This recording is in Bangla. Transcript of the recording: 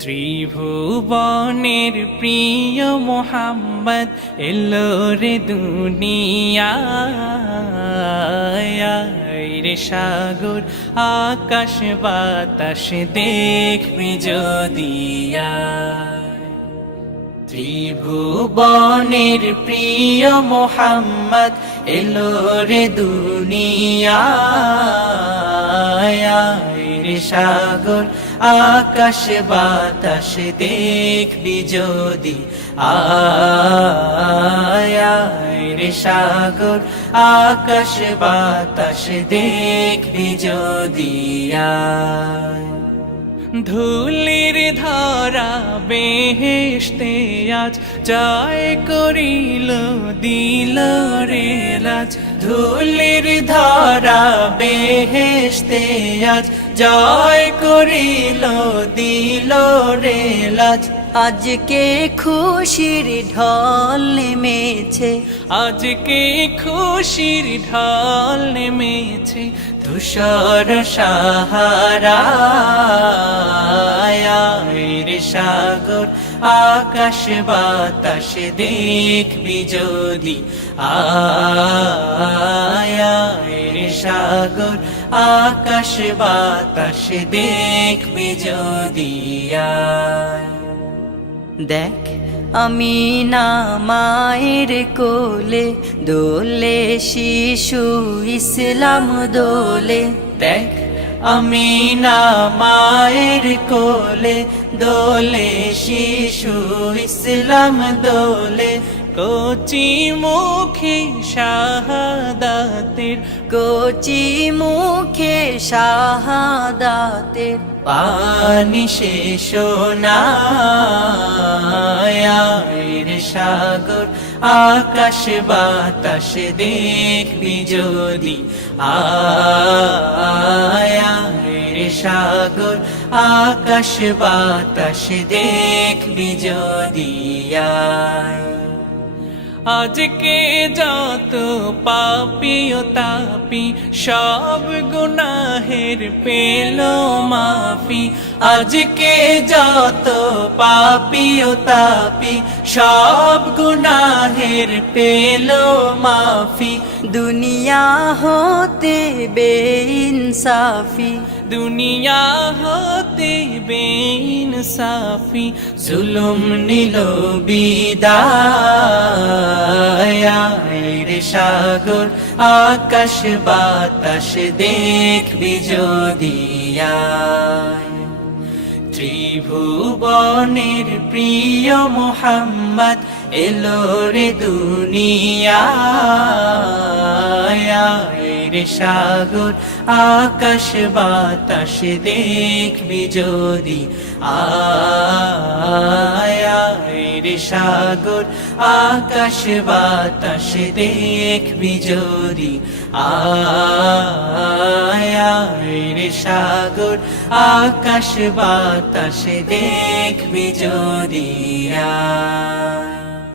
ত্রিভুবনের প্রিয় মোহাম্মদ এলো রে দুনিয়ায় রে সাগর আকাশ বাতাস দেখবি যদি ত্রিভুবনের প্রিয় মোহাম্মদ এলো রে দুনিয়ায় রে সাগর আকাশ বাতাস দেখবি যদি রে সাগর আকাশ বাতাস দেখবি যদি ধুলির ধরা বেহেশতে আজ জয় করিল দিল রে লাজ ধুলির ধরা বেহেশতে আজ জয় করিল দিল রে লাজ আজকে খুশির ঢল নেমেছে আজকে খুশির ঢল নেমেছে ধূসর সাহারায় রে সাগর আকাশ বাতাস দেখবি যদি রে সাগর আকাশ বাতাস দেখবি যদি দেখ আমি না মায়ের কোলে দোলে শিশু ইসলাম দোলে দেখ আমি না মায়ের কোলে দোলে শিশু ইসলাম দোলে কচি মুখে শাহাদাতের কচি মুখে শাহাদাতের পানি শেষ না রে সাগর আকাশ বাতাস দেখবি যদি রে সাগর আকাশ বাতাস দেখবি যদি আজকে যত পাপী ও তাপি সব গুনাহের পেল মাফি আজকে যত পাপী ও তাপি সব গুনাহের পেল মাফি দুনিয়া হতে বেইনসাফি দুনিয়া হতে বেইনসাফি জুলুম নিল বিদায় রে সাগর আকাশ বাতাস দেখবি যদি ত্রিভুবনের প্রিয় মোহাম্মদ এলো রে দুনিয়ায় রে সাগর আকাশ বাতাস দেখবি যদি রে সাগর আকাশ বাতাস দেখবি যদি রে সাগর আকাশ বাতাস দেখবি যদি